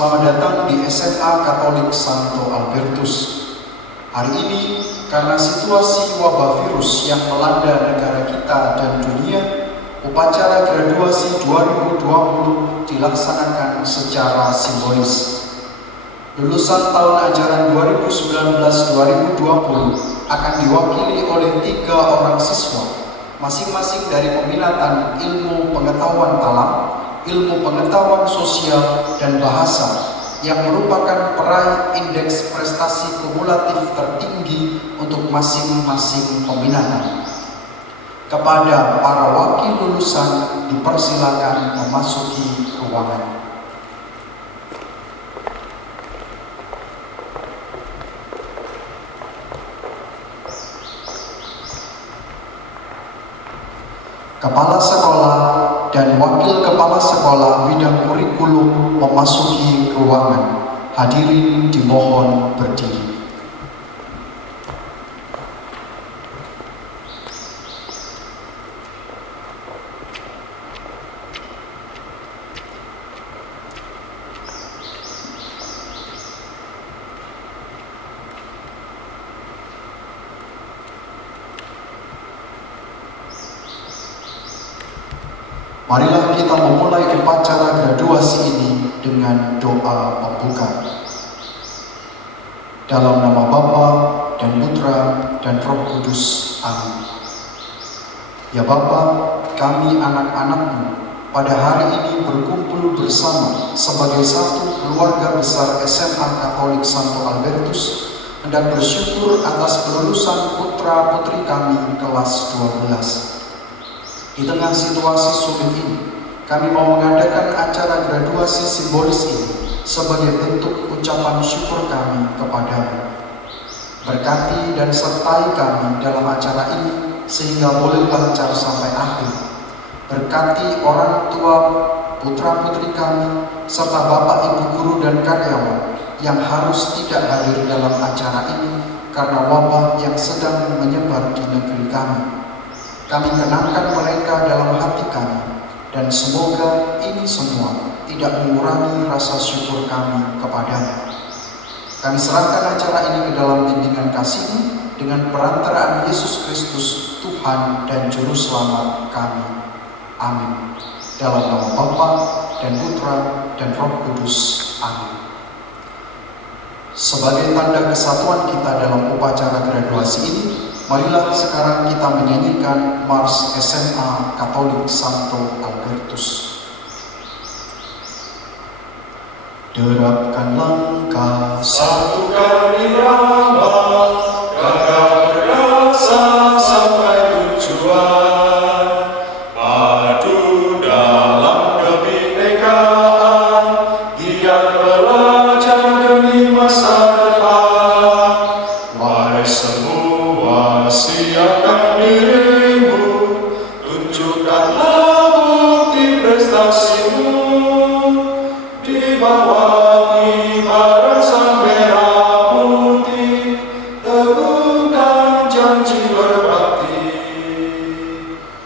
Selamat datang di SMA Katolik Santo Albertus. Hari ini, karena situasi wabah virus yang melanda negara kita dan dunia, upacara graduasi 2020 dilaksanakan secara simbolis. Lulusan tahun ajaran 2019-2020 akan diwakili oleh 3 orang siswa, masing-masing dari peminatan ilmu pengetahuan alam, ilmu pengetahuan sosial, dan bahasa, yang merupakan peraih indeks prestasi kumulatif tertinggi untuk masing-masing peminatan. Kepada para wakil lulusan dipersilakan memasuki ruangan. Kepala sekolah dan wakil kepala sekolah bidang kurikulum memasuki ruangan. Hadirin dimohon berdiri. Marilah kita memulai upacara graduasi ini dengan doa pembuka. Dalam nama Bapa dan Putra dan Roh Kudus. Amin. Ya Bapa, kami anak-anak-Mu pada hari ini berkumpul bersama sebagai satu keluarga besar SMA Katolik Santo Albertus, hendak bersyukur atas kelulusan putra-putri kami kelas 12. Di tengah situasi sulit ini, kami mau mengadakan acara graduasi simbolis ini sebagai bentuk ucapan syukur kami kepadamu. Berkati dan sertai kami dalam acara ini sehingga boleh lancar sampai akhir. Berkati orang tua, putra-putri kami, serta bapak, ibu guru dan karyawan yang harus tidak hadir dalam acara ini karena wabah yang sedang menyebar di negeri kami. Kami kenangkan mereka dalam hati kami, dan semoga ini semua tidak mengurangi rasa syukur kami kepadamu. Kami serahkan acara ini ke dalam bimbingan kasih-Mu dengan perantaraan Yesus Kristus, Tuhan dan Juru Selamat kami. Amin. Dalam nama Bapa dan Putra dan Roh Kudus. Amin. Sebagai tanda kesatuan kita dalam upacara graduasi ini, marilah sekarang kita menyanyikan Mars SMA Katolik Santo Albertus. Derapkan langkah, satukan irama, gagah perkasa sampai tujuan. Padu dalam kebinekaan, giat belajar demi masa depan. Waris semua, siapkan dirimu, tunjukkanlah bukti prestasimu. Di bawah kibaran sang merah putih, teguhkan janji berbakti.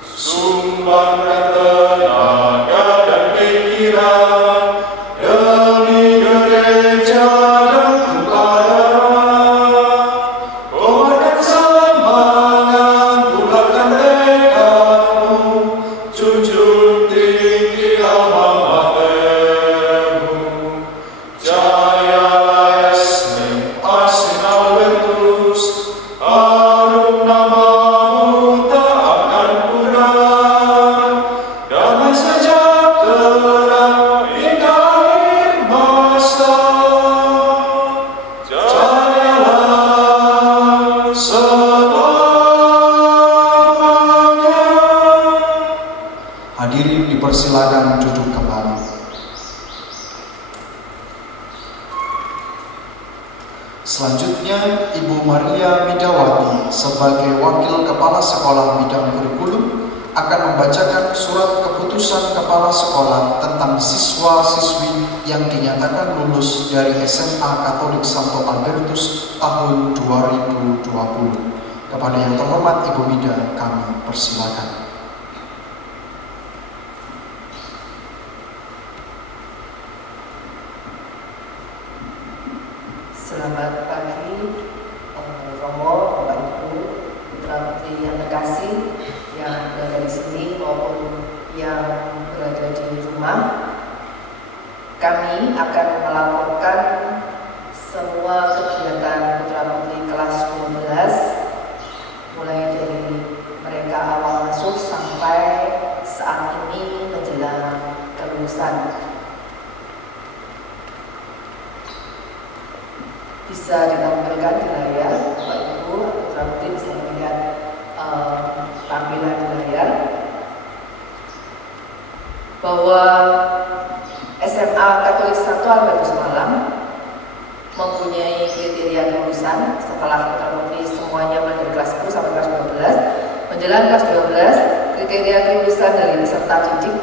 Sumbangkan tenaga dan pikiran demi gereja dan tumpah darah. Kobarkan semangat, bulatkan tekadmu, junjung tinggi alma matermu. Jaya SMA Albertus, harum namamu tak akan pudar. Damai sejahtera di akhir masa. Jayalah selamanya. hadirin dipersilakan duduk kembali. Selanjutnya, Ibu Maria Midawati sebagai Wakil Kepala Sekolah Bidang Kurikulum akan membacakan surat keputusan Kepala Sekolah tentang siswa-siswi yang dinyatakan lulus dari SMA Katolik Santo Albertus tahun 2020. Kepada yang terhormat Ibu Mida, kami persilakan. Selamat pagi, Romo, Bapak Ibu, putra putri yang terkasih yang berada di sini maupun yang berada di rumah. Kami akan melaporkan semua kegiatan putra putri kelas 12 mulai dari mereka awal masuk sampai saat ini menjelang kelulusan. Bisa ditampilkan di layar, Bapak Ibu, putra putri bisa melihat tampilan di layar bahwa SMA Katolik 1 Albertus Malang mempunyai kriteria kelulusan setelah putra putri semuanya mulai dari kelas 10 sampai kelas 12. Menjelang kelas 12, kriteria kelulusan dari peserta didik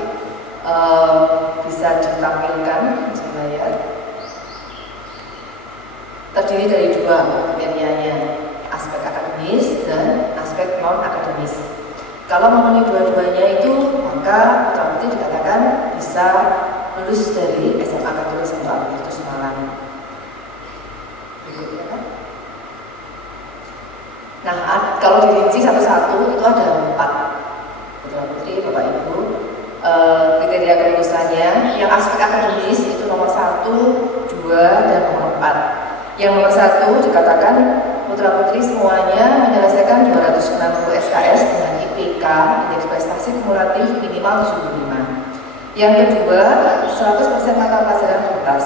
bisa ditampilkan di layar. Terdiri dari dua kriterianya, aspek akademis dan aspek non-akademis. Kalau memenuhi dua-duanya itu, maka putra putri dikatakan bisa lulus dari SMA Katolik 1 Albertus Malang. Berikutnya kan? Nah, kalau dirinci satu-satu itu ada 4 putra putri, Bapak Ibu. Kriteria kelulusannya, yang aspek akademis itu nomor 1, 2, dan nomor 4. Yang nomor 1 dikatakan putra putri semuanya menyelesaikan 260 SKS dengan IPK indeks prestasi kumulatif minimal 75. Yang kedua 100% mata pelajaran tuntas.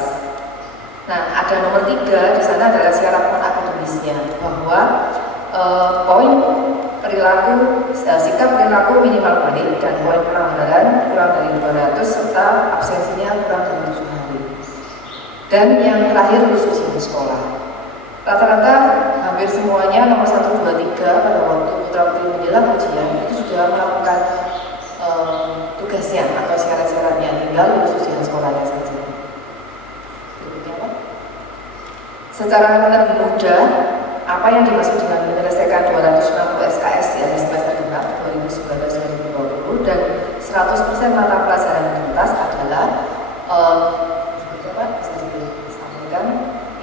Nah, ada nomor 3 di sana adalah syarat non akademisnya bahwa poin perilaku sikap perilaku minimal baik dan poin pelanggaran kurang dari 200 serta absensinya kurang dari 7 hari. Dan yang terakhir lulus ujian sekolah. Rata-rata hampir semuanya nomor 1, 2, 3 pada waktu putra putri menjelang ujian itu sudah melakukan tugasnya atau syarat-syaratnya, tinggal lulus ujian sekolahnya saja. Berikutnya Pak. Secara lebih mudah, apa yang dimaksud dengan menyelesaikan 260 SKS ya di semester genap 2019-2020 dan 100% mata pelajaran tuntas adalah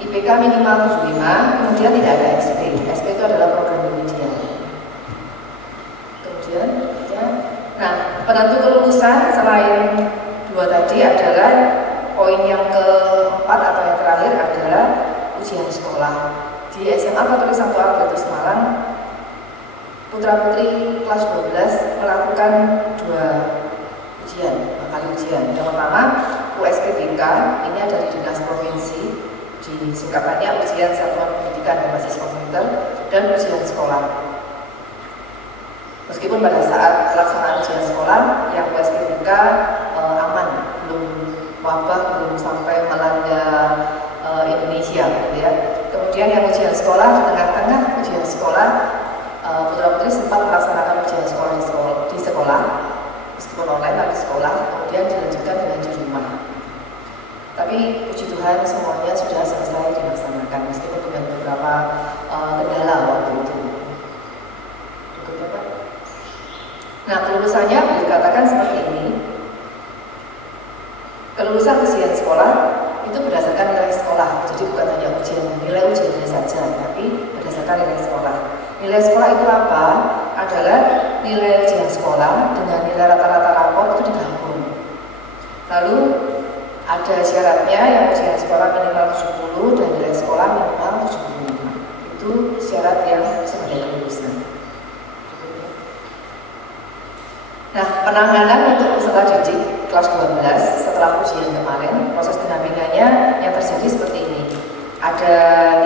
IPK minimal 75, kemudian tidak ada SP. SP itu adalah program remedial. Kemudian, nah penentu kelulusan selain 2 tadi adalah poin yang keempat atau yang terakhir adalah ujian sekolah. Di SMA Katolik 1 Albertus Malang, putra putri kelas 12 melakukan 2 kali ujian. Yang pertama USPBK, ini ada di Dinas Provinsi. Singkatannya ujian satuan pendidikan berbasis komputer dan ujian sekolah. Meskipun pada saat pelaksanaan ujian sekolah yang USPBK aman, belum wabah belum sampai melanda Indonesia, gitu ya. Kemudian yang ujian sekolah di tengah-tengah ujian sekolah, putra putri sempat melaksanakan ujian sekolah di sekolah, meskipun online tapi di sekolah, kemudian dilanjutkan dengan di rumah. Tapi puji Tuhan semuanya sudah selesai dilaksanakan meskipun dengan beberapa kendala waktu itu. Berikutnya Pak. Nah kelulusannya dikatakan seperti ini. Kelulusan ujian sekolah itu berdasarkan nilai sekolah. Jadi bukan hanya nilai ujiannya saja, tapi berdasarkan nilai sekolah. Nilai sekolah itu apa? Adalah nilai ujian sekolah dengan nilai rata-rata rapor itu digabung. Lalu ada syaratnya yang ujian sekolah minimal 70 dan nilai sekolah minimal 75. Itu syarat yang sebagai kelulusan. Nah, penanganan untuk peserta didik kelas 12 setelah ujian kemarin, proses pendampingannya yang terjadi seperti ini. Ada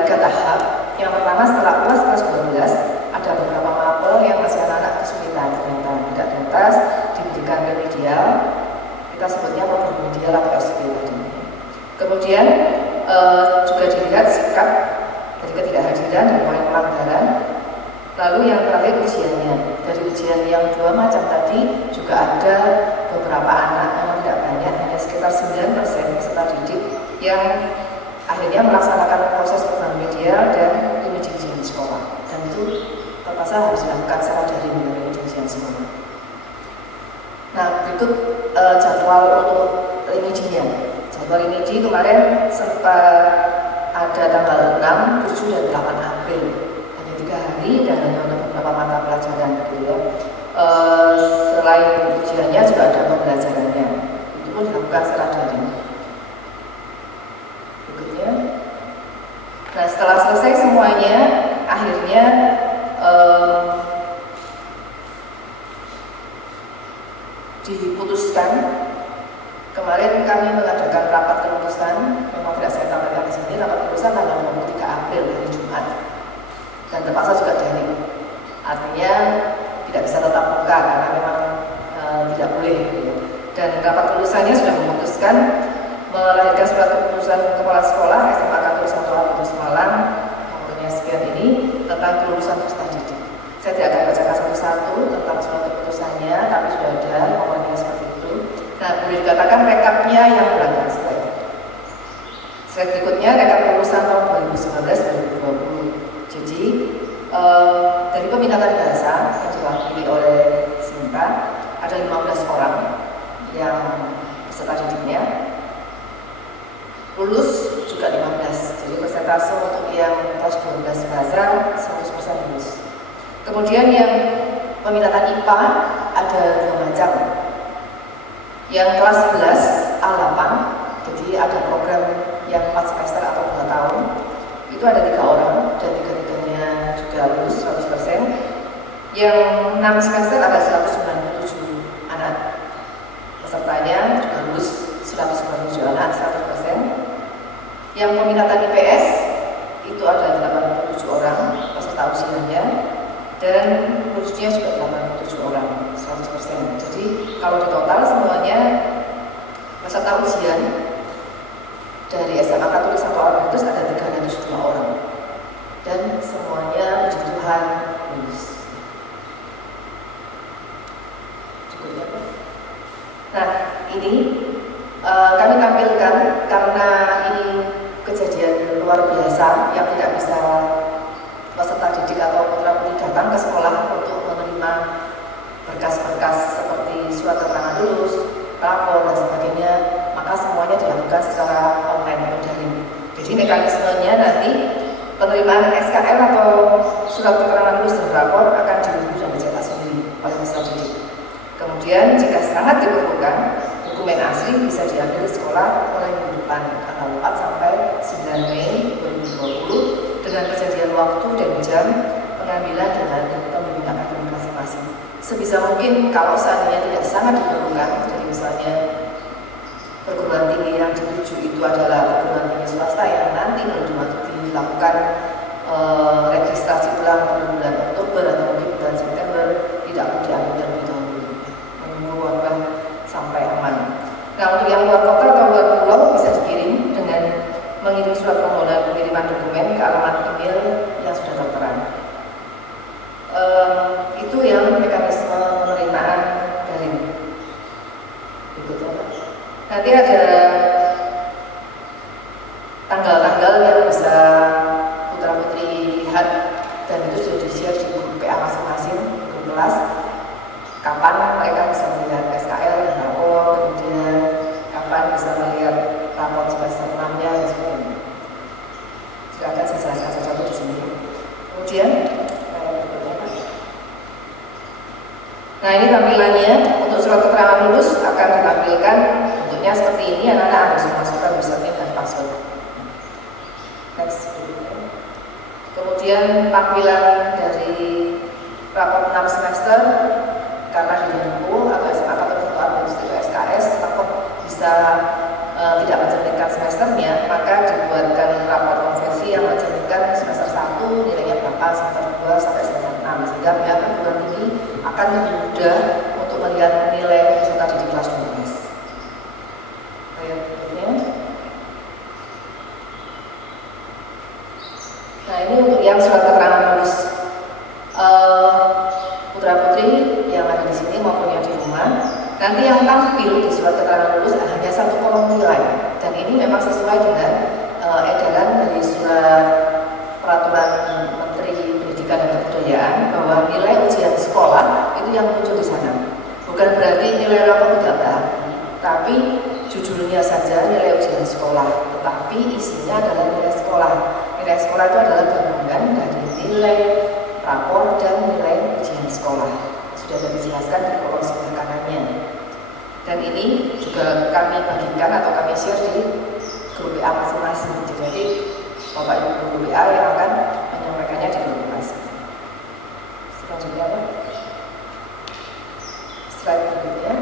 3 tahap. Yang pertama setelah UAS kelas 12, ada beberapa mapel yang masih anak-anak kesulitan ternyata tidak tuntas, diberikan remedial. Kita sebutnya program remedial atau SP tadi. Kemudian juga dilihat sikap dari ketidakhadiran dan poin pelanggaran. Lalu yang terakhir ujiannya. Dari ujian yang 2 macam tadi juga ada beberapa anak, memang tidak banyak, hanya sekitar 9% peserta didik yang akhirnya melaksanakan proses program remedial dan remedi ujian sekolah. Dan itu terpaksa harus dilakukan secara daring remedi ujian sekolah. Nah, berikut jadwal untuk remedinya. Jadwal remedi kemarin sempat ada tanggal 6 7 dan 8 April, hanya 3 hari dan hanya untuk beberapa mata pelajaran gitu ya. Selain ujiannya juga ada pembelajarannya, itu pun dilakukan secara daring. Berikutnya, nah setelah selesai semuanya, akhirnya diputuskan. Kemarin kami mengadakan rapat kelulusan, memang tidak saya tampilkan di sini, rapat kelulusan tanggal 23 April hari Jumat, dan terpaksa juga daring. Artinya tidak bisa tatap muka karena memang tidak boleh. Ya. Dan rapat kelulusannya sudah memutuskan melahirkan surat keputusan kepala sekolah SMA Katolik Santo Albertus Malang nomornya sekian ini tentang kelulusan peserta didik. Saya tidak akan bacakan satu-satu tentang surat keputusannya, tapi sudah ada nomornya seperti itu. Nah, boleh dikatakan rekapnya yang berangkat setelah itu. Slide berikutnya rekap kelulusan tahun 2019-2020. Jadi dari peminatan bahasa yang diwakili oleh Sinta ada 15 orang yang peserta didiknya, lulus juga 15. Jadi persentase untuk yang kelas 12 bahasa 100% lulus. Kemudian yang peminatan IPA ada 2 macam. Yang kelas 11 A8, jadi ada program yang 4 semester atau 2 tahun, itu ada 3 orang dan 3-tiganya juga lulus 100%. Yang 6 semester ada 197 anak pesertanya juga lulus 197 anak 100%. Yang peminatan IPS itu ada 87 orang peserta usianya dan lulusnya juga 87 orang 100%. Jadi kalau di total semuanya peserta ujian dari SMA Katolik Santo Albertus ada 302 orang dan semuanya puji Tuhan lulus. Cukup ya Pak? Nah ini kami tampilkan karena ini kejadian luar biasa yang tidak bisa peserta didik atau putra-putri datang ke sekolah untuk menerima berkas-berkas seperti surat keterangan lulus, rapor dan sebagainya, maka semuanya dilakukan secara online atau daring. Jadi mekanismenya nanti penerimaan SKL atau surat keterangan lulus dan rapor akan direview dan dicetak sendiri oleh peserta didik. Kemudian jika sangat diperlukan, dokumen asli bisa diambil di sekolah mulai minggu depan tanggal 4 sampai 9 Mei 2020 dengan kejadian waktu dan jam pengambilan dengan pembimbing akademik masing-masing. Sebisa mungkin kalau seandainya tidak sangat diperlukan, jadi misalnya perguruan tinggi yang dituju itu adalah perguruan tinggi swasta yang nanti dilakukan registrasi ulang pada bulan Oktober atau mungkin bulan September, tidak perlu diambil terlebih dahulu, menunggu wabah sampai aman. Nah untuk yang luar kota atau luar pulau bisa dikirim dengan mengirim surat permohonan pengiriman dokumen ke alamat email yang sudah tertera. Itu yang mekanisme penerimaan daring. Berikutnya Pak. Nanti ada tanggal-tanggal yang bisa putra-putri lihat dan itu sudah di-share di grup PA masing-masing, grup kelas. Kapan mereka bisa melihat SKL dan rapor, kemudian kapan bisa melihat rapor semester 6-nya dan sebagainya. Silakan saya jelaskan satu-satu di sini. Kemudian, nah ini tampilannya untuk surat keterangan lulus akan ditampilkan bentuknya seperti ini. Anak-anak harus memasukkan username dan password. Next. Kemudian tampilan dari rapor 6 semester karena di DNU atau SMA Katolik Santo Albertus itu SKS, rapor bisa tidak mencerminkan semesternya, maka dibuatkan rapor konversi yang mencerminkan semester 1 nilainya berapa, semester 2 sampai semester 6, sehingga pihak perguruan tinggi akan lebih mudah untuk melihat nilai peserta didik kelas 12. Lihat berikutnya. Nah ini untuk yang surat keterangan lulus putra-putri yang ada di sini maupun yang di rumah. Nanti yang tampil di surat keterangan lulus hanya 1 kolom nilai, dan ini memang sesuai dengan edaran dari surat peraturan Menteri Pendidikan dan Kebudayaan bahwa nilai ujian sekolah itu yang muncul di sana. Bukan berarti nilai rapor tidak berarti, tapi judulnya saja nilai ujian sekolah, tetapi isinya adalah nilai sekolah. Ini nilai sekolah itu adalah gabungan dari nilai rapor dan nilai ujian sekolah. Sudah dijelaskan di kolom sebelah kanannya. Dan ini juga kami bagikan atau kami share di grup WA masing-masing. Jadi Bapak Ibu guru WA yang akan menyampaikannya di grup masing. Selanjutnya apa? Slide berikutnya.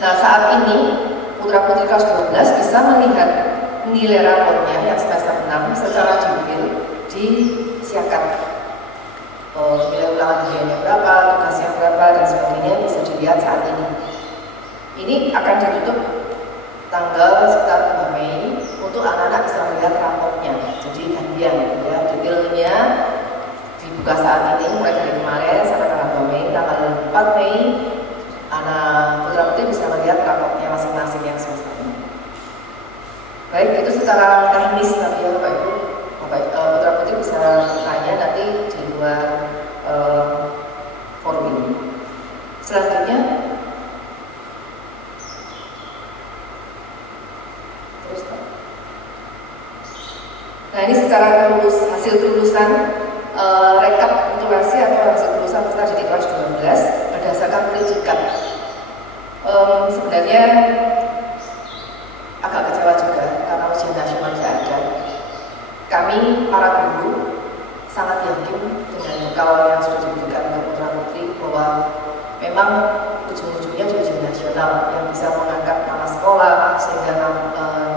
Nah, saat ini putra-putri kelas 12 bisa melihat nilai raportnya yang semester 6 secara detail disiapkan. Nilai ulangan ujiannya berapa, tugasnya berapa, dan sebagainya bisa dilihat saat ini. Ini akan ditutup tanggal sekitar 2 Mei untuk anak-anak bisa melihat raportnya. Jadi gantian ya, detailnya dibuka saat ini mulai dari kemarin sampai tanggal 2 Mei. Tanggal 4 Mei anak putra-putri bisa melihat raportnya masing-masing yang semester ini. Baik, itu secara teknis tapi ya Bapak Ibu, putra-putri bisa tanya nanti di luar forum ini. Selanjutnya, terus. Nah, ini secara hasil kelulusan rekapitulasi atau hasil kelulusan peserta didik kelas 12 berdasarkan predikat. Sebenarnya agak kecewa juga karena ujian nasional tidak ada. Kami para guru sangat yakin dengan bekal yang sudah diberikan untuk putra-putri bahwa memang ujung-ujungnya di ujian nasional yang bisa mengangkat nama sekolah sehingga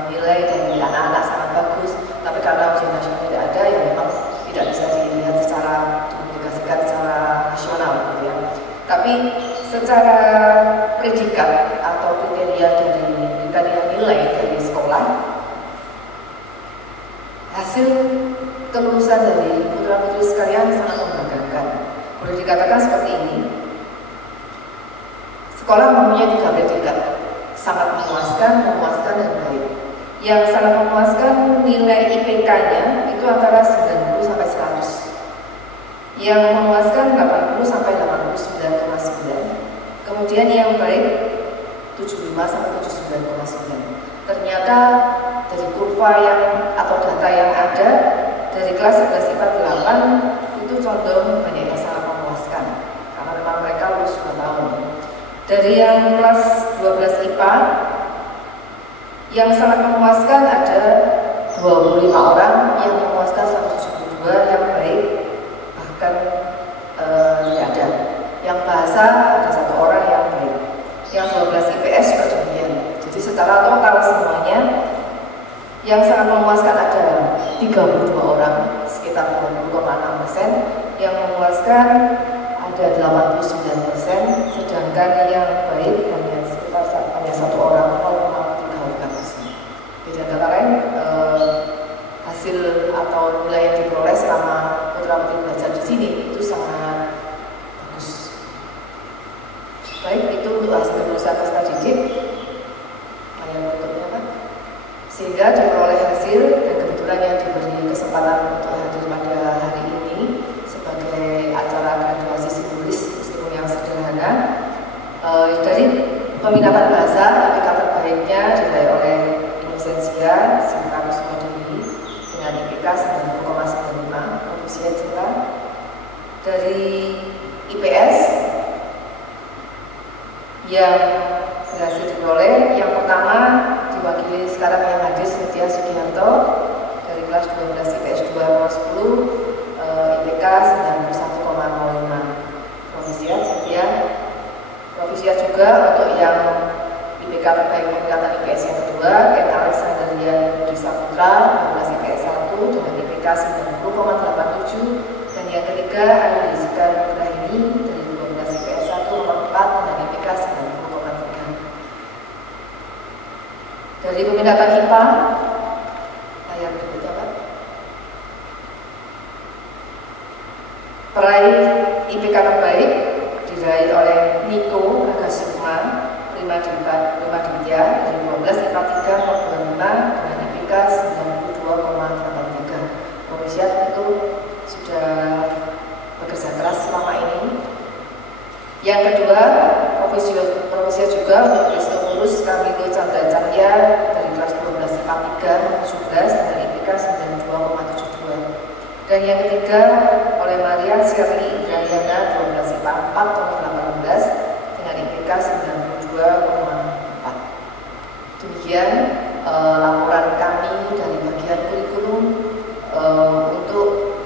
nilai dari anak-anak sangat bagus. Tapi karena ujian nasional tidak ada, ya memang tidak bisa dilihat secara dipublikasikan secara nasional, gitu ya. Tapi secara predikat atau kriteria nilai dari sekolah, hasil kelulusan dari putra-putri sekalian sangat membanggakan. Boleh dikatakan seperti ini, sekolah mempunyai 3 predikat, sangat memuaskan, dan baik. Yang sangat memuaskan nilai IPK-nya itu antara 90 sampai 100. Yang memuaskan 80 sampai 89,9. Kemudian yang baik 75 sampai 79,9. Ternyata dari kurva atau data yang ada dari kelas 11 IPA 8 itu condong banyak yang sangat memuaskan karena memang mereka lulus 2 tahun. Dari yang kelas 12 IPA yang sangat memuaskan ada 25 orang, yang memuaskan 172, yang baik bahkan tidak ada. Yang bahasa ada 1 orang yang baik. Yang 12 IPS juga demikian. Jadi secara total semuanya yang sangat memuaskan ada 32 orang, sekitar 20,6%. Yang memuaskan ada 89%, sedangkan yang baik hanya sekitar 1 orang, 0,33%. Beda kata lain, hasil atau nilai yang diperoleh selama putra-putri belajar di sini itu sangat bagus. Baik, itu untuk hasil kelulusan peserta didik. Yang berikutnya Pak. Sehingga diperoleh hasil, dan kebetulan yang diberi kesempatan untuk hadir pada hari ini sebagai acara graduasi simbolis meskipun yang sederhana, dari peminatan bahasa IPK terbaiknya diraih oleh Inosensia Sinta Kusumodini dengan IPK 90,95 Profesiat Cinta. Dari IPS yang berhasil diperoleh, yang pertama diwakili sekarang yang hadir Setia Sugiharto dari kelas 12 IPS 2 kelas 10, IPK 91,05 Profesiat Setia. Profesiat juga untuk yang IPK terbaik peminatan IPS yang kedua, Ken Alexandria Budi Saputra 12 IPS 1 dengan IPK 90,87, dan yang ketiga Ayu Jessica Nugrahini dari 12 IPS 1 nomor 4 dengan IPK 90,3. Dari peminatan IPA, layar berikutnya Pak. Peraih IPK terbaik diraih oleh Niko Agasukma Prima Ditya dari 12 IPA 3 nomor 25 dengan IPK 92,83. Profesiat itu sudah bekerja keras selama ini. Yang kedua, profesiat juga untuk Kristofurus Kamito Chandra Cahya dari kelas 12 IPA 3 nomor 17 dengan IPK Dan yang ketiga oleh Maria Shirley Indrayana 12 IPA 4 tahun 18 dengan IPK 92,4. Demikian laporan kami dari bagian kurikulum untuk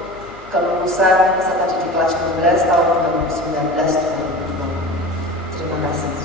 kelulusan peserta didik kelas 12 tahun 2019-2020. Terima kasih.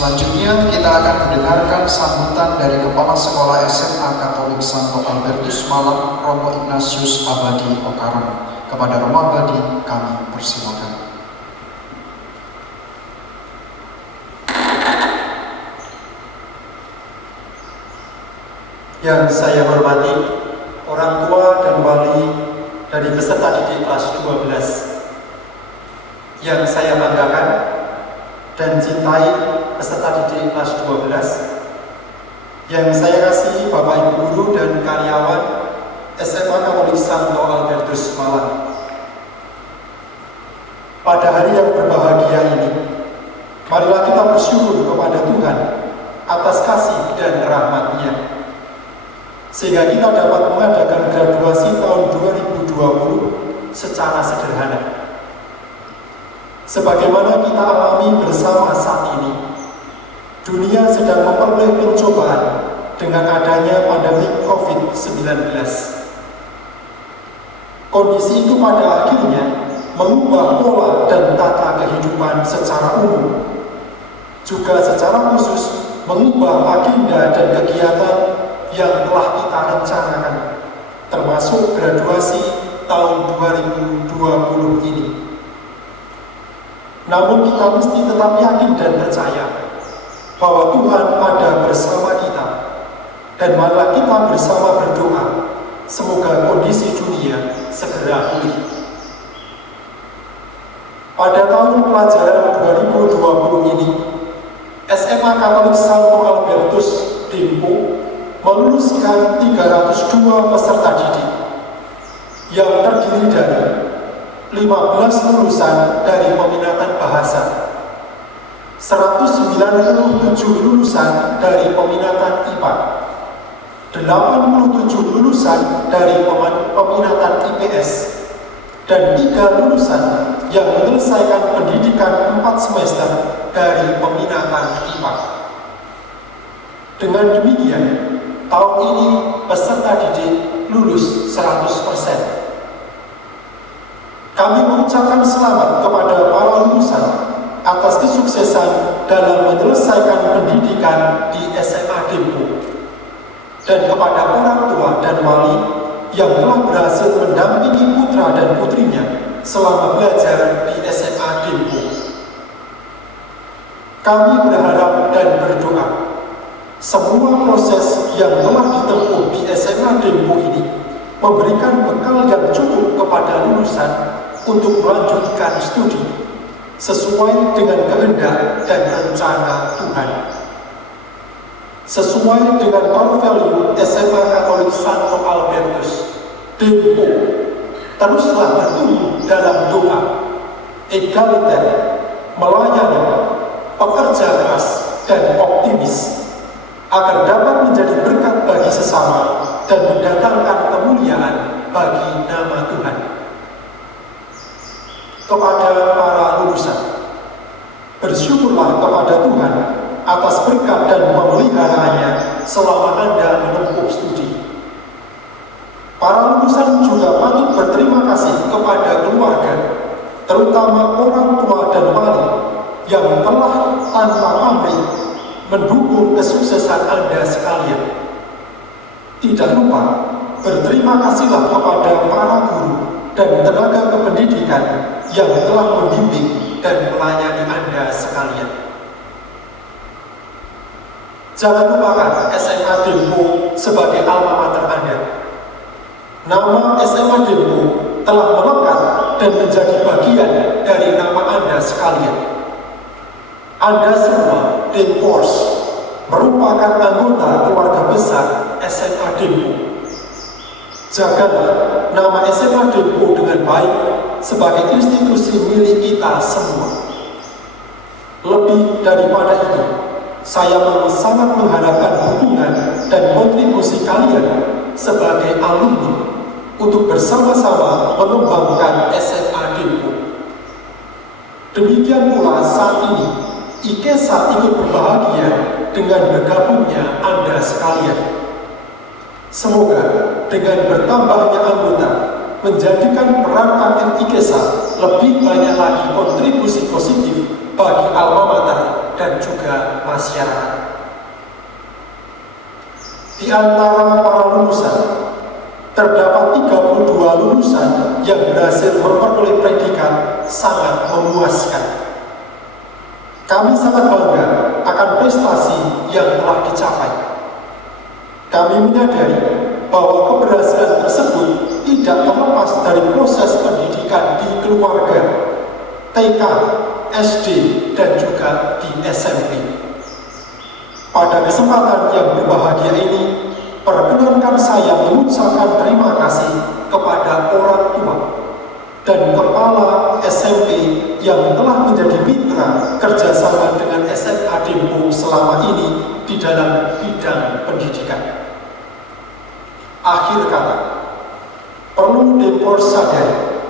Selanjutnya kita akan mendengarkan sambutan dari Kepala Sekolah SMA Katolik Santo Albertus Malang, Romo Ignatius Abadi Okarang. Kepada Romo Abadi kami persilakan. Yang saya hormati orang tua dan wali dari peserta didik kelas 12, yang saya banggakan dan cintai peserta didik kelas 12, yang saya kasih Bapak Ibu Guru dan karyawan SMA Katolik Santo Albertus Malang. Pada hari yang berbahagia ini, marilah kita bersyukur kepada Tuhan atas kasih dan rahmat-Nya, sehingga kita dapat mengadakan graduasi tahun 2020 secara sederhana. Sebagaimana kita alami bersama saat ini, dunia sedang memperoleh pencobaan dengan adanya pandemi COVID-19. Kondisi itu pada akhirnya mengubah pola dan tata kehidupan secara umum, juga secara khusus mengubah agenda dan kegiatan yang telah kita rencanakan, termasuk graduasi tahun 2020 ini. Namun kita mesti tetap yakin dan percaya bahwa Tuhan ada bersama kita, dan marilah kita bersama berdoa semoga kondisi dunia segera pulih. Pada tahun pelajaran 2020 ini, SMA Katolik Santo Albertus Dempo meluluskan 302 peserta didik yang terdiri dari 15 lulusan dari peminatan bahasa, 197 lulusan dari peminatan IPA, 87 lulusan dari peminatan IPS, dan 3 lulusan yang menyelesaikan pendidikan 4 semester dari peminatan IPA. Dengan demikian, tahun ini peserta didik lulus 100%. Kami mengucapkan selamat kepada para lulusan atas kesuksesan dalam menyelesaikan pendidikan di SMA Dempo, dan kepada orang tua dan wali yang telah berhasil mendampingi putra dan putrinya selama belajar di SMA Dempo. Kami berharap dan berdoa semua proses yang telah ditempuh di SMA Dempo ini memberikan bekal yang cukup kepada lulusan untuk melanjutkan studi sesuai dengan kehendak dan rencana Tuhan. Sesuai dengan core value SMA Katolik Santo Albertus, Dempo teruslah bertumbuh dalam doa, egaliter, melayani, pekerja keras, dan optimis, agar dapat menjadi berkat bagi sesama dan mendatangkan kemuliaan bagi nama Tuhan. Kepada para lulusan, bersyukurlah kepada Tuhan atas berkat dan pemeliharaannya selama Anda menempuh studi. Para lulusan juga patut berterima kasih kepada keluarga, terutama orang tua dan wali yang telah tanpa pamrih mendukung kesuksesan Anda sekalian. Tidak lupa, berterima kasihlah kepada para guru dan tenaga kependidikan yang telah membimbing dan melayani Anda sekalian. Jangan lupakan SMA Dempo sebagai alma mater Anda. Nama SMA Dempo telah melekat dan menjadi bagian dari nama Anda sekalian. Anda semua, Dempors, merupakan anggota keluarga besar SMA Dempo. Jagalah nama SMA Dempo dengan baik sebagai institusi milik kita semua. Lebih daripada itu, saya sangat mengharapkan dukungan dan kontribusi kalian sebagai alumni untuk bersama-sama mengembangkan SMA Dempo. Demikian pula saat ini, IKESA ikut berbahagia dengan bergabungnya Anda sekalian. Semoga dengan bertambahnya anggota menjadikan peran aktif IKESA lebih banyak lagi kontribusi positif bagi alma mater dan juga masyarakat. Di antara para lulusan, terdapat 32 lulusan yang berhasil memperoleh predikat sangat memuaskan. Kami sangat bangga akan prestasi yang telah dicapai. Kami menyadari bahwa keberhasilan tersebut tidak terlepas dari proses pendidikan di keluarga, TK, SD, dan juga di SMP. Pada kesempatan yang berbahagia ini, perkenankan saya mengucapkan terima kasih kepada orang tua dan kepala SMP yang telah menjadi mitra kerjasama dengan SMA Dempo selama ini di dalam bidang pendidikan. Akhir kata, perlu Dempors sadari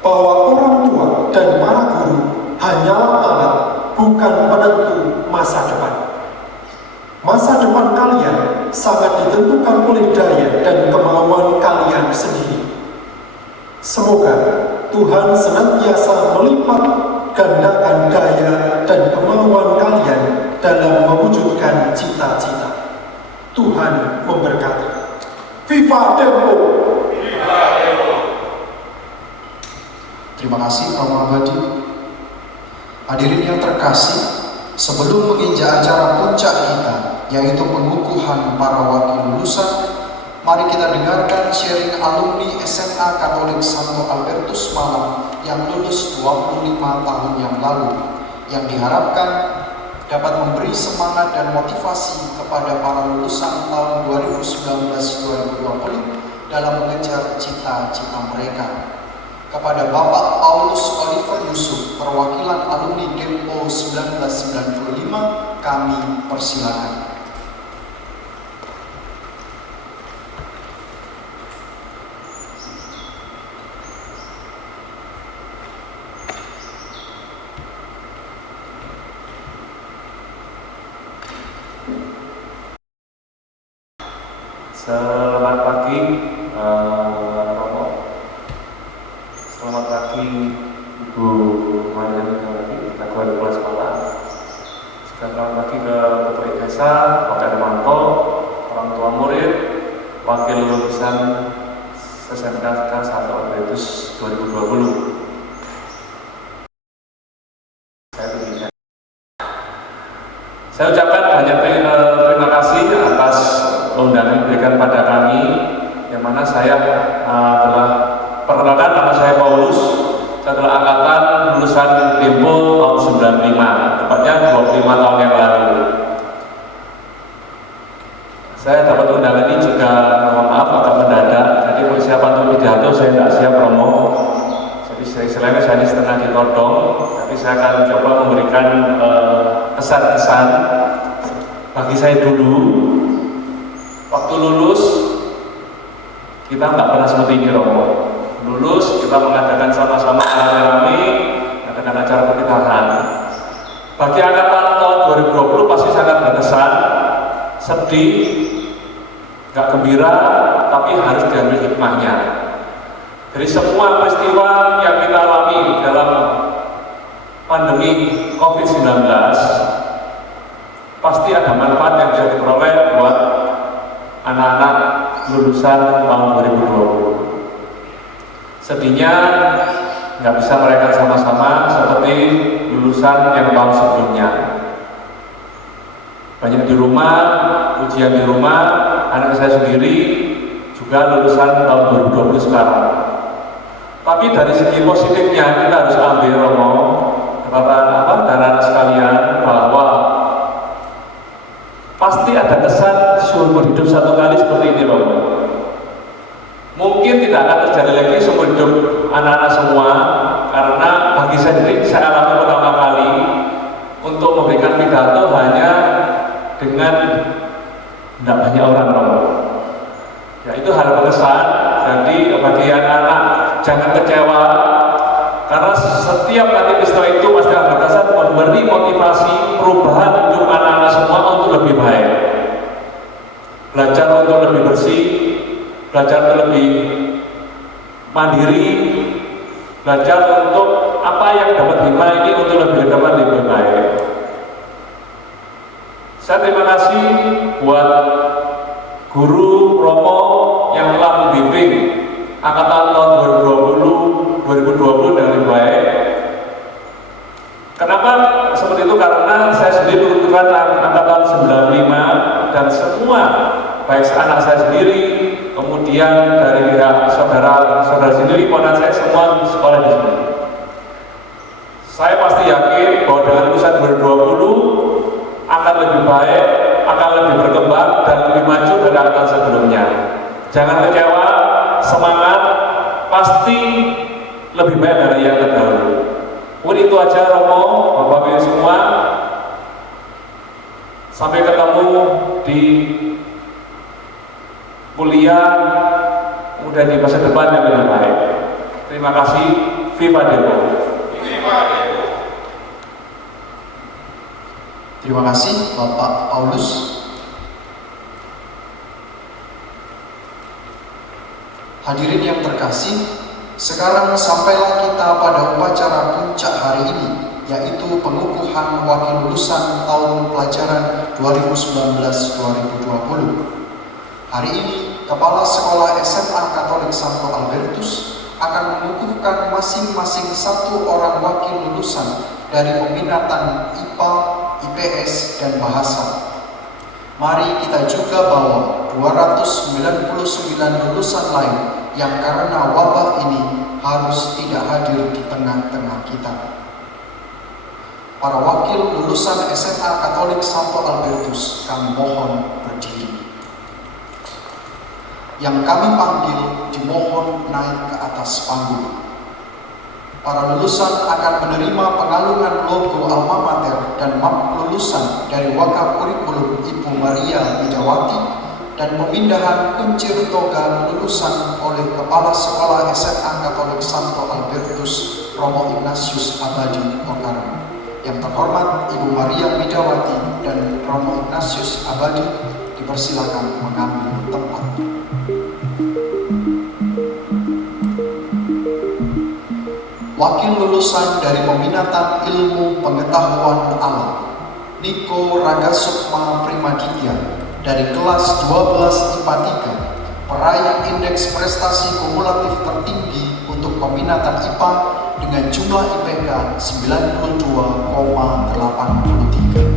bahwa orang tua dan para guru hanyalah alat, bukan penentu masa depan. Masa depan kalian sangat ditentukan oleh daya dan kemauan kalian sendiri. Semoga Tuhan senantiasa melipat gandakan daya dan kemauan kalian dalam mewujudkan cita-cita. Tuhan memberkati. Viva Dempo! Viva Dempo! Terima kasih Romo Abadi. Hadirin yang terkasih, sebelum menginjak acara puncak kita, yaitu pengukuhan para wakil lulusan, mari kita dengarkan sharing alumni SMA Katolik Santo Albertus Malang yang lulus 25 tahun yang lalu, yang diharapkan dapat memberi semangat dan motivasi kepada para lulusan tahun 2019-2020 dalam mengejar cita-cita mereka. Kepada Bapak Paulus Oliver Yusuf, perwakilan alumni Dempo 1995, kami persilakan. Selamat pagi, Romo. Selamat pagi, Ibu Marian, ketua kelas selamat pagi ke Ketua IKESA, Pak Hermanto, orang tua murid, wakil lulusan SMK 1 Agustus 2020. Saya ucapkan banyak terima kasih atas undangan yang diberikan pada kami, yang mana saya telah perkenalkan, nama saya Paulus. Saya telah angkatan lulusan Tempo tahun 95, tepatnya 25 tahun yang lalu. Saya dapat undangan ini juga, mohon maaf, agak mendadak. Jadi persiapan untuk pidato saya tidak siap promo. Jadi istilahnya saya ini setengah ditodong, tapi saya akan coba memberikan kesan-kesan bagi saya dulu. Waktu lulus, kita nggak pernah seperti ini, Romo. Lulus, kita mengadakan sama-sama rame-rame, mengadakan acara pernikahan. Bagi angkatan tahun 2020 pasti sangat berkesan, sedih, nggak gembira, tapi harus diambil hikmahnya. Dari semua peristiwa yang kita alami dalam pandemi COVID-19, pasti ada manfaat yang bisa diperoleh buat anak-anak lulusan tahun 2020. Sedihnya nggak bisa merayakan sama-sama seperti lulusan yang tahun sebelumnya. Banyak di rumah, ujian di rumah, anak saya sendiri juga lulusan tahun 2020 sekarang. Tapi dari segi positifnya kita harus ambil, Romo, anak-anak sekalian, bahwa pasti ada kesan seumur hidup satu kali seperti ini, Romo. Mungkin tidak akan terjadi lagi seumur hidup anak-anak semua, karena bagi saya sendiri saya alami pertama kali untuk memberikan pidato hanya dengan tidak banyak orang, Romo. Ya, itu hal berkesan. Jadi bagi anak-anak jangan kecewa, karena setiap nanti peristiwa itu pasti akan berkesan, memberi motivasi perubahan hidup anak-anak semua untuk lebih baik, belajar untuk lebih bersih, belajar untuk lebih mandiri, belajar untuk apa yang dapat hikmah ini untuk lebih depan lebih baik. Saya terima kasih buat guru Romo yang telah membimbing angkatan tahun 2020 dengan lebih baik. Kenapa seperti itu? Karena saya sendiri lulusan angkatan 95 dan semua, baik anak saya sendiri, kemudian dari pihak saudara sendiri, ponakan saya semua sekolah di sini. Saya pasti yakin bahwa dengan lulusan 2020 akan lebih baik, akan lebih berkembang dan lebih maju dari angkatan sebelumnya. Jangan kecewa, semangat, pasti lebih baik dari yang terdahulu. Mungkin itu aja, Romo, Bapak Ibu semua. Sampai ketemu di kuliah, kemudian di masa depan yang lebih baik. Terima kasih. Viva Demo. Terima kasih Bapak Paulus. Hadirin yang terkasih, sekarang sampailah kita pada upacara puncak hari ini, yaitu pengukuhan wakil lulusan tahun pelajaran 2019-2020. Hari ini, Kepala Sekolah SMA Katolik Santo Albertus akan mengukuhkan masing-masing satu orang wakil lulusan dari peminatan IPA, IPS, dan Bahasa. Mari kita juga bawa 299 lulusan lain yang karena wabah ini harus tidak hadir di tengah-tengah kita. Para wakil lulusan SMA Katolik Santo Albertus, kami mohon berdiri. Yang kami panggil dimohon naik ke atas panggung. Para lulusan akan menerima pengalungan logo alma mater dan map lulusan dari Wakaf Kurikulum Ibu Maria Widawati dan pemindahan kuncir toga lulusan oleh Kepala Sekolah SMA Katolik Santo Albertus Romo Ignatius Abadi Okaran. Yang terhormat Ibu Maria Widawati dan Romo Ignatius Abadi dipersilakan mengambil tempat. Wakil lulusan dari peminatan ilmu pengetahuan alam Niko Ragasukma Primaditya dari kelas 12 IPA 3, peraih indeks prestasi kumulatif tertinggi untuk peminatan IPA dengan jumlah IPK 92,83.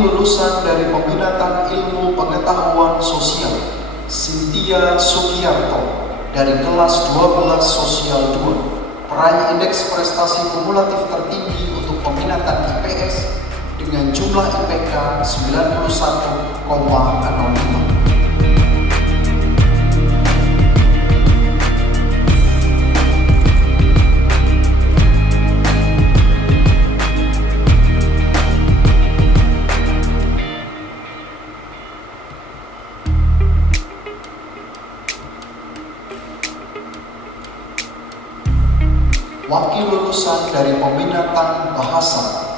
Lulusan dari peminatan ilmu pengetahuan sosial Cynthia Sugiarto dari kelas 12 sosial 2, peraih indeks prestasi kumulatif tertinggi untuk peminatan IPS dengan jumlah IPK 91,05. Wakil lulusan dari peminatan bahasa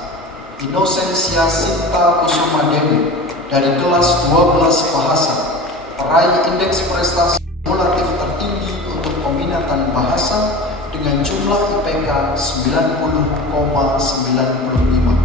Inosensia Sinta Kusuma Dewi dari kelas 12 bahasa, peraih indeks prestasi kumulatif tertinggi untuk peminatan bahasa dengan jumlah IPK 90,95.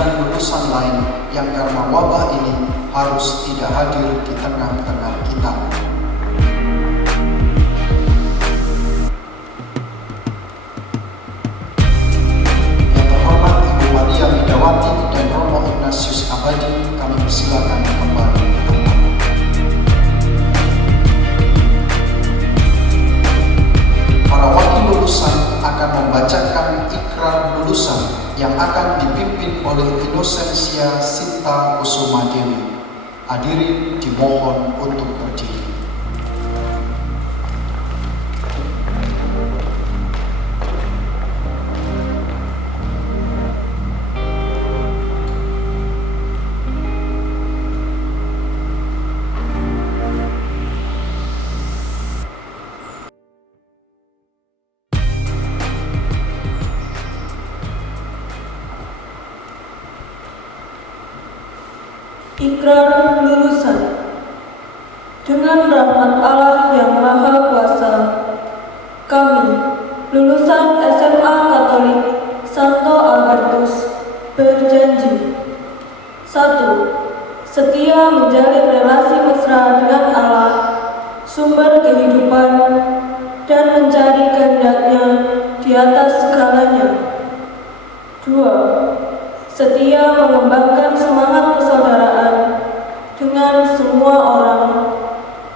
Lulusan lain yang karena wabah ini harus tidak hadir di tengah-tengah kita. Yang terhormat Ibu Maria Midawati dan Romo Ignatius Abadi, kami persilakan kembali ke tempat. Para wakil lulusan akan membacakan ikrar lulusan yang akan dipimpin oleh Inosensia Sinta Kusuma Dewi. Hadirin dimohon untuk berdiri. Ikrar lulusan. Dengan rahmat Allah yang Maha Kuasa, kami, lulusan SMA Katolik Santo Albertus, berjanji: 1. Setia menjalin relasi mesra dengan Allah, sumber kehidupan, dan mencari kehendak-Nya di atas segalanya. 2. Setia mengembangkan semangat persaudaraan dengan semua orang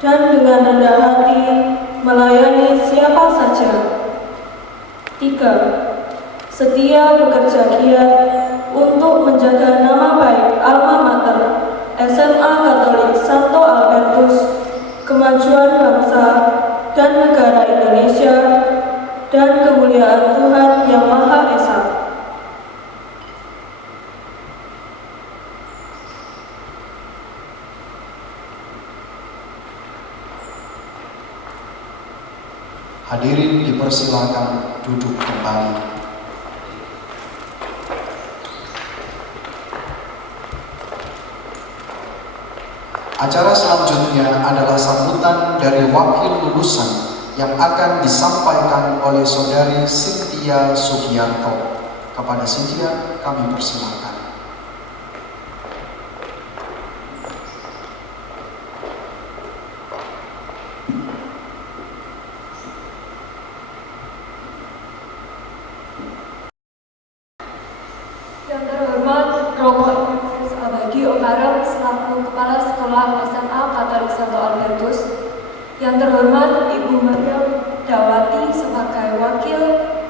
dan dengan rendah hati melayani siapa saja. 3. Setia bekerja giat untuk menjaga nama baik alma mater SMA Katolik Santo Albertus, kemajuan bangsa dan negara Indonesia, dan kemuliaan Tuhan Yang Maha Esa. Hadirin dipersilakan duduk kembali. Acara selanjutnya adalah sambutan dari wakil lulusan yang akan disampaikan oleh Saudari Cynthia Sugiarto. Kepada Cynthia kami persilakan. Yang terhormat Romo Ignatius Abadi Okarem selaku Kepala Sekolah SMA Katolik Santo Albertus, yang terhormat Ibu Maria Midawati sebagai Wakil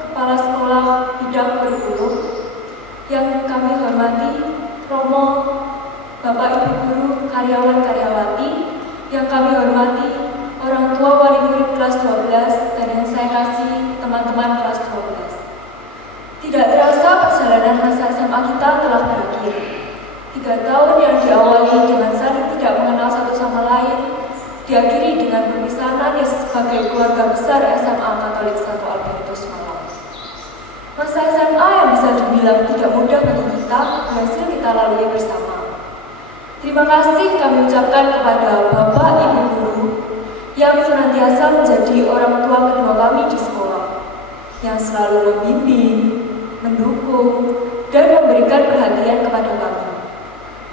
Kepala Sekolah Bidang Kurikulum, Yang kami hormati Romo, Bapak Ibu Guru, karyawan-karyawati, yang kami hormati orang tua wali murid kelas 12 dan yang saya kasih teman-teman kelas 12. Tidak terasa perjalanan masa SMA kita telah berakhir. 3 tahun yang diawali dengan saling tidak mengenal satu sama lain, diakhiri dengan perpisahan nangis sebagai keluarga besar SMA Katolik Santo Albertus Malang. Masa SMA yang bisa dibilang tidak mudah bagi kita berhasil kita lalui bersama. Terima kasih kami ucapkan kepada Bapak Ibu Guru yang senantiasa menjadi orang tua kedua kami di sekolah, yang selalu membimbing, mendukung, dan memberikan perhatian kepada kami.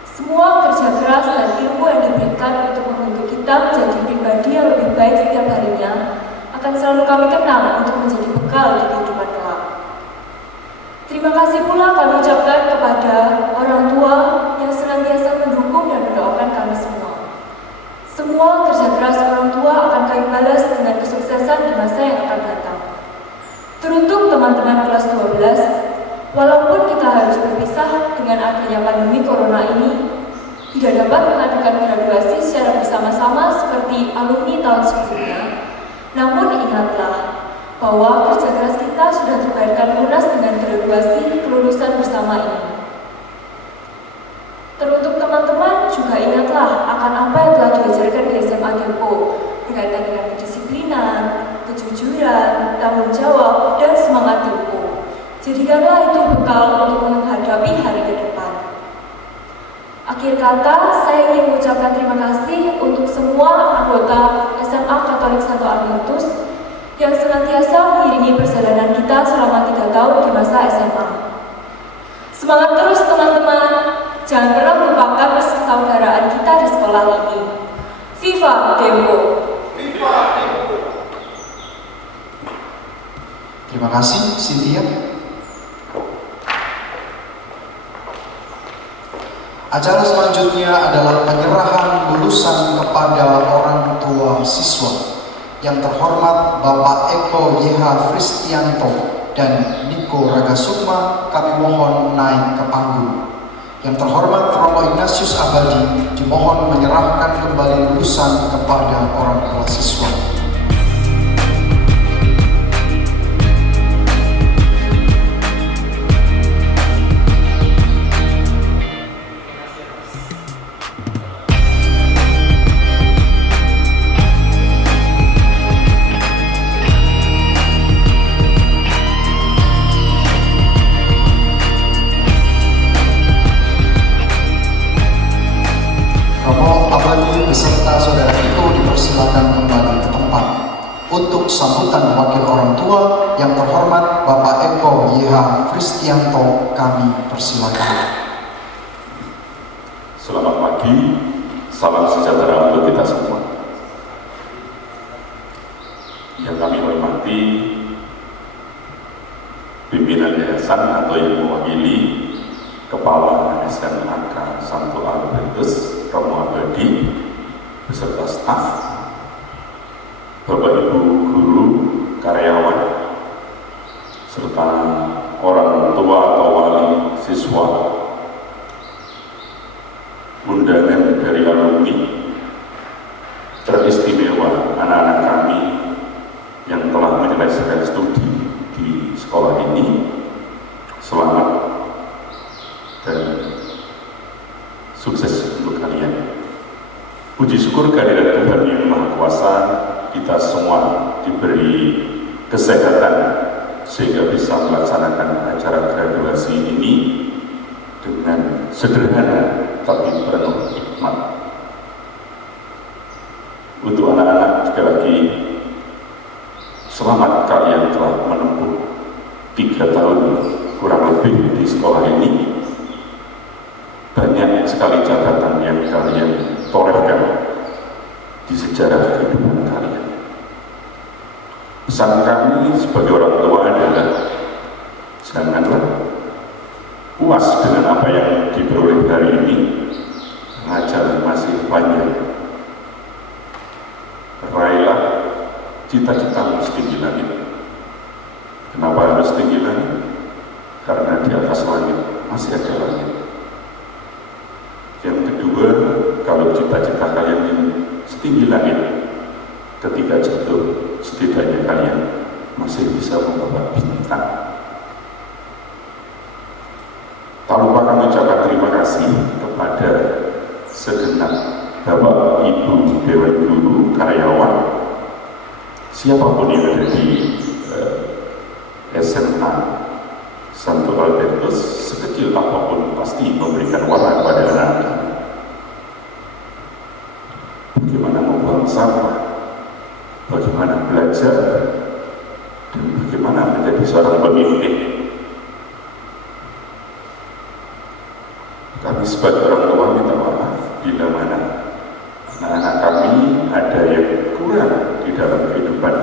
Semua kerja keras dan ilmu yang diberikan untuk membentuk kita menjadi pribadi yang lebih baik setiap harinya akan selalu kami kenang untuk menjadi bekal di kehidupan kelak. Terima kasih pula kami ucapkan kepada orang tua yang senantiasa mendukung dan mendoakan kami semua. Semua kerja keras orang tua akan kami balas dengan kesuksesan di masa yang akan datang. Teruntuk teman-teman kelas 12, walaupun kita harus berpisah dengan adanya pandemi corona ini, tidak dapat mengadakan graduasi secara bersama-sama seperti alumni tahun sebelumnya. Namun ingatlah bahwa kerja keras kita sudah terbayarkan lunas dengan graduasi kelulusan bersama ini. Teruntuk teman-teman, juga ingatlah akan apa yang telah diajarkan di SMA Depo berkaitan dengan kedisiplinan, kejujuran, tanggung jawab, dan semangat Depo. Jadikanlah itu bekal untuk menghadapi hari ke depan. Akhir kata, saya ingin mengucapkan terima kasih untuk semua anggota SMA Katolik Santo Albertus yang senantiasa mengiringi perjalanan kita selama 3 tahun di masa SMA. Semangat terus teman-teman, jangan pernah melupakan persaudaraan kita di sekolah ini. Viva Depo! Viva Depo! Terima kasih, Cynthia. Acara selanjutnya adalah penyerahan lulusan kepada orang tua siswa. Yang terhormat Bapak Eko YH Fristianto dan Niko Ragasukma kami mohon naik ke panggung. Yang terhormat Romo Ignatius Abadi dimohon menyerahkan kembali lulusan kepada orang tua siswa. Beserta saudara Niko dipersilakan kembali ke tempat. Untuk sambutan wakil orang tua yang terhormat Bapak Eko YH Fristianto kami persilakan. Selamat pagi, salam sejahtera untuk kita semua. Yang kami hormati pimpinan yayasan atau yang mewakili Kepala SMAK Santo Albertus Romo Abadi beserta staf, Bapak Ibu guru, karyawan, serta orang tua atau wali siswa, undangan dari alumni, teristimewa anak-anak kami yang telah menyelesaikan studi di sekolah ini. Selamat dan sukses untuk kalian. Puji syukur kehadirat Tuhan yang Maha Kuasa, kita semua diberi kesehatan sehingga bisa melaksanakan acara graduasi ini dengan sederhana tapi penuh hikmat. Untuk anak-anak sekali lagi, selamat kalian telah menempuh 3 tahun kurang lebih di sekolah ini. Banyak sekali catatan yang kalian torehkan di sejarah kehidupan kalian. Pesan kami sebagai orang tua adalah janganlah puas dengan apa yang diperoleh hari ini, pengajaran masih panjang. Raihlah cita-citamu setinggi langit. Kenapa harus tinggi langit? Karena di atas langit masih ada langit. Yang kedua, kalau cita-cita kalian ingin setinggi langit, ketika jatuh, setidaknya kalian masih bisa membawa bintang. Tak lupa kami ucapkan terima kasih kepada segenap Bapak, Ibu, Dewan Guru, karyawan, siapapun yang ada di SMA Santo Albertus, sekecil apapun pasti memberikan warna kepada anak-anak. Bagaimana membuang sampah, bagaimana belajar, dan bagaimana menjadi seorang pemimpin. Kami sebagai orang tua minta maaf bila mana anak-anak kami ada yang kurang di dalam kehidupan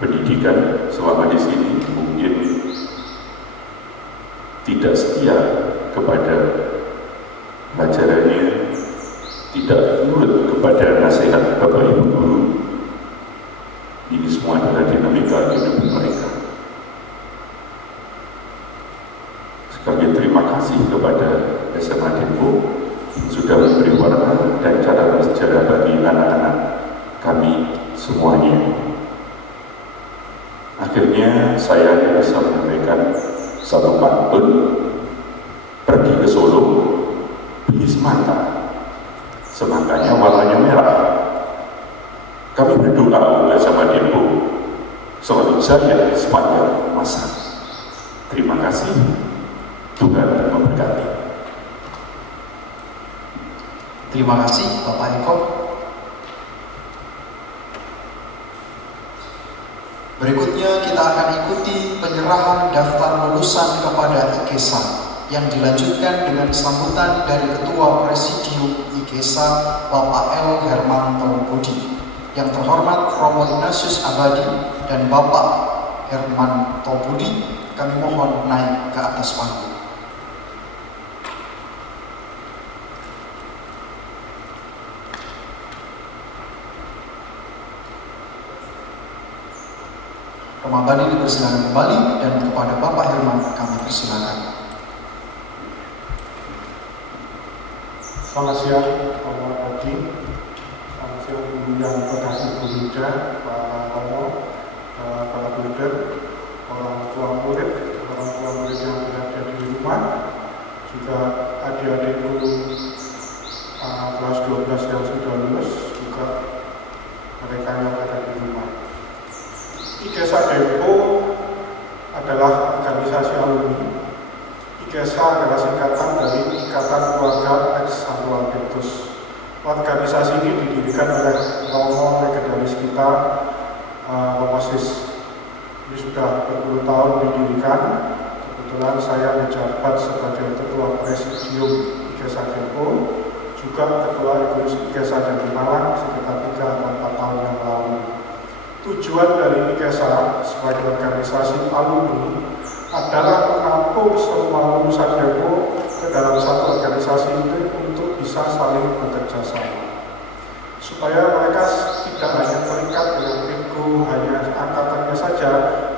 pendidikan selama di sini, mungkin tidak setia kepada pelajarannya, tidak nurut kepada nasihat Bapak Ibu Guru. Ini semua adalah dinamika kehidupan mereka. Sekali lagi terima kasih kepada SMA Depok yang sudah memberi warna dan catatan sejarah bagi anak-anak kami semuanya. Akhirnya saya hanya bisa menyampaikan satu pantun, pergi ke Solo, beli semangka, semangkanya warnanya merah. Kami berdoa untuk SMA Depok selalu jaya sepanjang masa. Terima kasih, Tuhan memberkati. Terima kasih Bapak Eko. Berikutnya kita akan ikuti penyerahan daftar lulusan kepada IKESA yang dilanjutkan dengan sambutan dari Ketua Presidium IKESA Bapak L. Hermanto Budi. Yang terhormat Romo Ignatius Abadi dan Bapak Hermanto Budi, kami mohon naik ke atas panggung. Romo Abadi dipersilakan kembali dan kepada Bapak Herman kami persilakan. Selamat siang, Romo Abadi. Selamat siang yang terkasih Bu Mida, Pak Romo, para leader, orang tua murid yang berada di rumah, juga adik-adikku kelas 12 yang sudah lulus, juga mereka yang ada di rumah. IKESA Depok adalah organisasi alumni. IKESA adalah singkatan dari Ikatan Keluarga Ex Santo Albertus. Organisasi ini didirikan oleh Romo legendaris kita, Romosis. Ini sudah berpuluh tahun didirikan. Kebetulan saya menjabat sebagai Ketua Presidium IKESA Depok, juga Ketua Ekonomi IKESA dari Malang sekitar 3 atau 4 tahun yang lalu. Tujuan dari IKESA sebagai organisasi alumni adalah menampung semua lulusan Depok ke dalam satu organisasi ini untuk bisa saling bekerja sama, supaya mereka tidak hanya terikat dengan ego hanya angkatannya saja,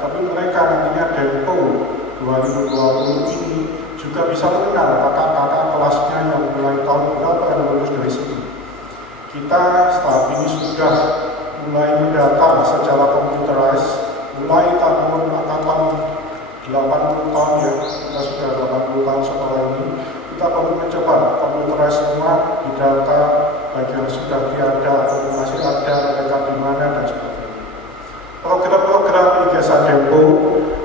tapi mereka nantinya Depok 2020 ini juga bisa mengenal kakak-kakak kelasnya yang mulai tahun berapa yang lulus dari sini. Kita saat ini sudah mulai mendata secara komputerized, mulai tahun angkatan 80 tahun ya, kita sudah 80 tahun sekolah ini, kita perlu mencoba komputerized semua, didata baik yang sudah tiada atau masih ada, mereka di mana dan sebagainya. Program-program IKESA Depok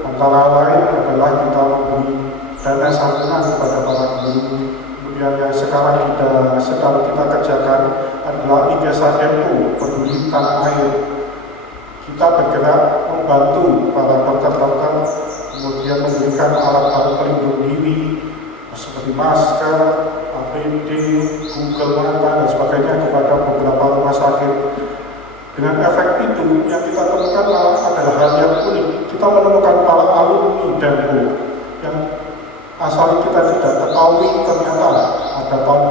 antara lain adalah kita memberi dana santunan kepada para guru. Kemudian yang sekarang sedang kita kerjakan adalah IKESA Depok Peduli Tanah Air. Kita bergerak membantu para dokter-dokter, kemudian memberikan alat-alat pelindung diri seperti masker, APD, Google Mata dan sebagainya kepada beberapa rumah sakit. Dengan efek itu yang kita temukan adalah hal yang unik. Kita menemukan para alumni Depok yang asal kita tidak ketahui, ternyata ada tahun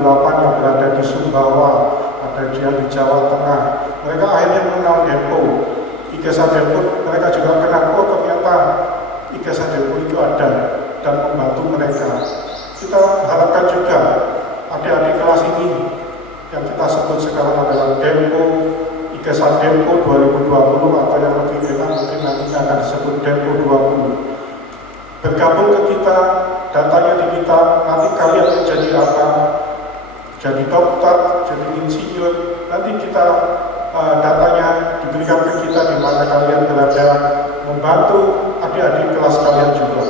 2008 yang berada di Sumbawa, ada dia di Jawa Tengah. Mereka akhirnya mengenal Depok, IKESA Depok. Mereka juga kenal, oh ternyata IKESA Depok itu ada. dan membantu mereka. Kita harapkan juga adik-adik kelas ini yang kita sebut sekarang adalah Dempo, Ikesan Dempo 2020 atau yang lebih enak mungkin nantinya akan disebut Dempo 20. Bergabung ke kita, datanya di kita, nanti kalian menjadi apa? Jadi dokter, jadi insinyur, nanti kita datanya diberikan ke kita di mana kalian berada, membantu adik-adik kelas kalian juga.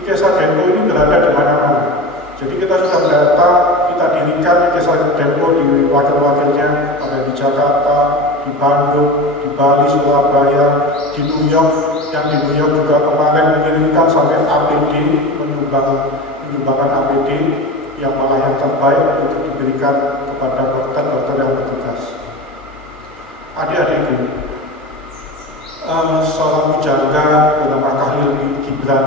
Ikesan Dempo ini berada di mana-mana. Jadi kita sudah mendata, kita dirikan Ikesan Dempo di wakil-wakilnya, ada di Jakarta, di Bandung, di Bali, Surabaya, di New York. Yang di New York juga kemarin mengirimkan sampai APD, menyumbangkan APD yang malah yang terbaik untuk diberikan kepada dokter-dokter yang bertugas. Adik-adikku, seorang pujangga bernama Khalil Gibran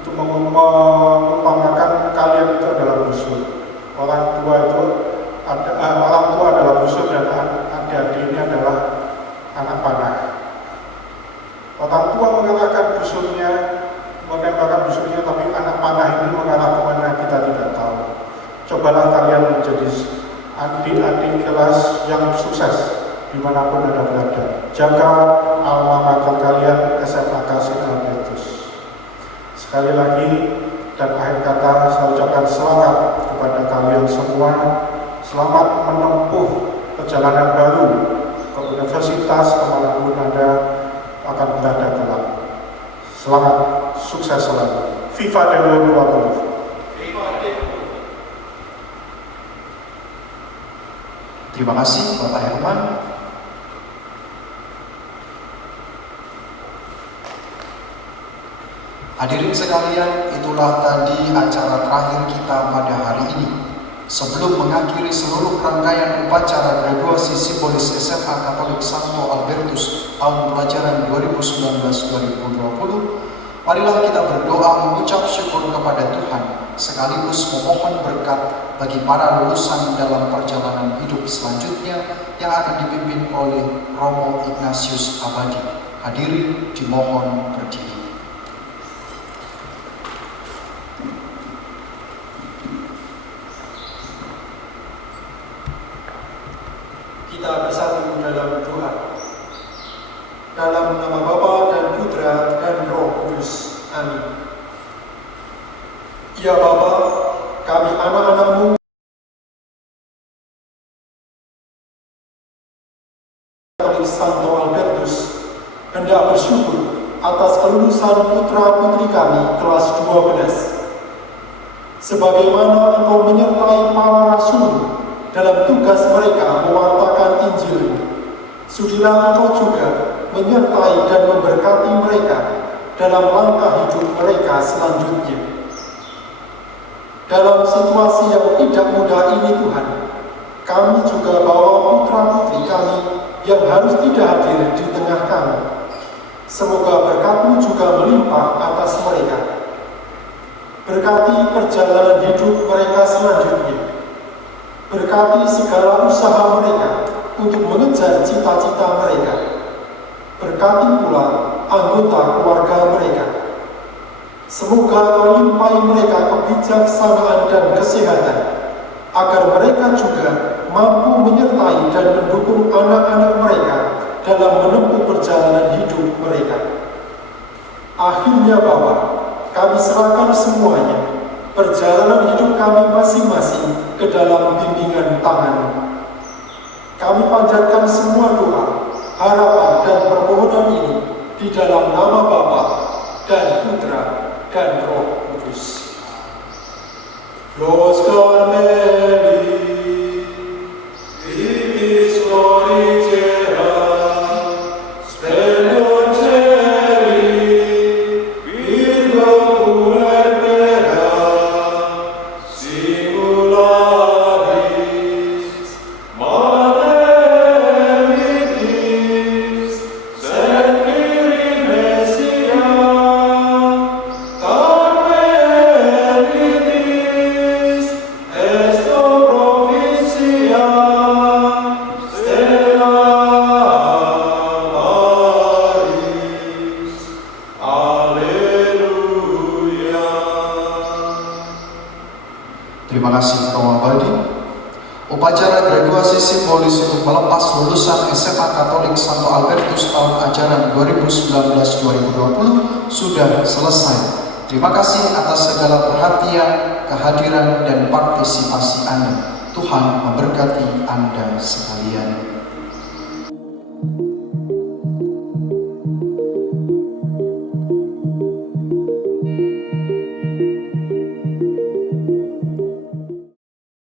itu mengumpamakan kalian itu adalah busur. Orang tua adalah busur dan adik-adik ini adalah anak panah. Orang tua mengarahkan busurnya, menembakkan busurnya, tapi anak panah ini mengarah kemana kita tidak tahu. Cobalah kalian menjadi adik-adik kelas yang sukses dimanapun Anda berada. Jaga alma mater kalian SMA Kasin Albertus. Sekali lagi dan akhir kata saya ucapkan selamat kepada kalian semua. Selamat menempuh perjalanan baru ke universitas kemanapun Anda akan berada kelak. Selamat, sukses selalu. Viva Dempo 20. Terima kasih Bapak Herman. Hadirin sekalian, itulah tadi acara terakhir kita pada hari ini. Sebelum mengakhiri seluruh rangkaian upacara graduasi simbolis SMA Katolik Santo Albertus tahun pelajaran 2019-2020, marilah kita berdoa mengucap syukur kepada Tuhan, sekaligus memohon berkat bagi para lulusan dalam perjalanan hidup selanjutnya yang akan dipimpin oleh Romo Ignatius Abadi. Hadirin dimohon berdiri. Kita bersatu dalam doa. Dalam nama Bapa dan Putra dan Roh Kudus. Amin. Ya Bapa, kami anak-anak-Mu Katolik Santo Albertus hendak bersyukur atas kelulusan putra-putri kami kelas 12. Sebagaimana Engkau menyertai para rasul dalam tugas mereka mewartakan Injil, sudilah Engkau juga menyertai dan memberkati mereka dalam langkah hidup mereka selanjutnya. Dalam situasi yang tidak mudah ini Tuhan, kami juga bawa putra-putri kami yang harus tidak hadir di tengah kami. Semoga berkat-Mu juga melimpah atas mereka. Berkati perjalanan hidup mereka selanjutnya. Berkati segala usaha mereka untuk mengejar cita-cita mereka. Berkati pula anggota keluarga mereka. Semoga Kau limpahi mereka kebijaksanaan dan kesehatan, agar mereka juga mampu menyertai dan mendukung anak-anak mereka dalam menempuh perjalanan hidup mereka. Akhirnya Bapa, kami serahkan semuanya, perjalanan hidup kami masing-masing ke dalam bimbingan tangan-Mu. Kami panjatkan semua doa, harapan dan permohonan ini di dalam nama Bapa dan Putra dan Roh Kudus. Los Carmeli, Vivis Floricera, Splendor Celi, Virgo Puerpera, Singularis, Maledictis, Serviri Messia, Carmelitis, Terima kasih Romo Abadi. Upacara graduasi simbolis untuk melepas lulusan SMA Katolik Santo Albertus tahun ajaran 2019-2020 sudah selesai. Terima kasih atas segala perhatian, kehadiran, dan partisipasi Anda. Tuhan memberkati Anda sekalian.